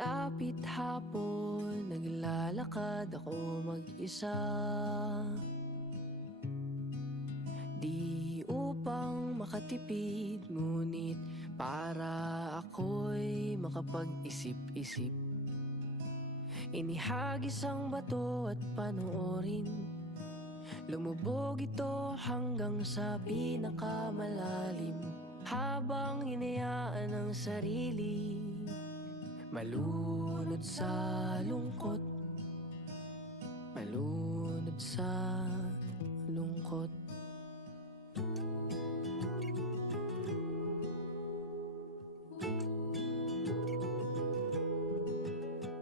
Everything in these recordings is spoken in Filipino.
Lapit hapon, naglalakad ako mag-isa. Di upang makatipid, ngunit para ako'y makapag-isip-isip. Inihagis ang bato at panoorin, lumubog ito hanggang sa pinakamalalim. Habang hinayaan ang sarili malunod sa lungkot, malunod sa lungkot.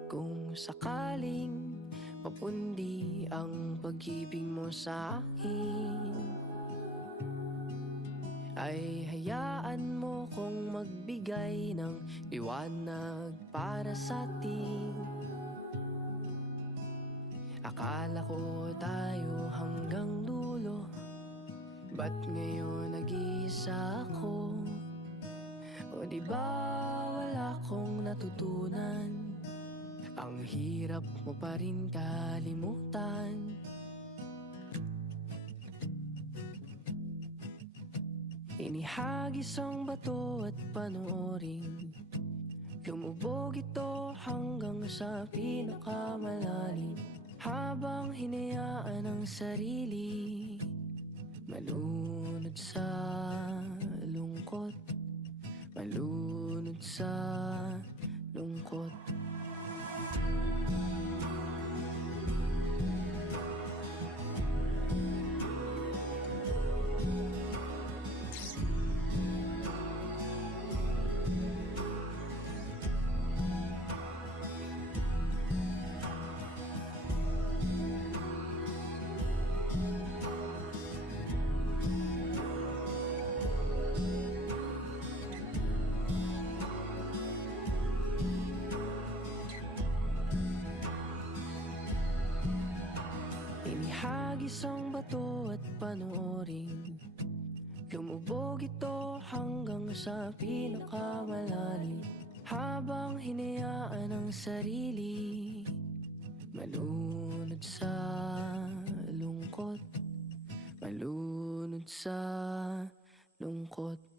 Kung sakaling mapundi ang pag-ibig mo sa akin, ay hayaan mo kong magbigay ng liwanag para sa atin. Akala ko tayo hanggang dulo, ba't ngayon nag-iisa ako? O di ba wala kong natutunan? Ang hirap mo pa rin kalimutan. Inihagis ang bato at panoorin, lumubog ito hanggang sa pinakamalalim. Habang hinayaan ang sarili malunod sa lungkot, malunod sa lungkot. Inihagis ang bato at panoorin, lumubog ito hanggang sa pinakamalalim. Habang hinayaan ang sarili malunod sa lungkot, malunod sa lungkot.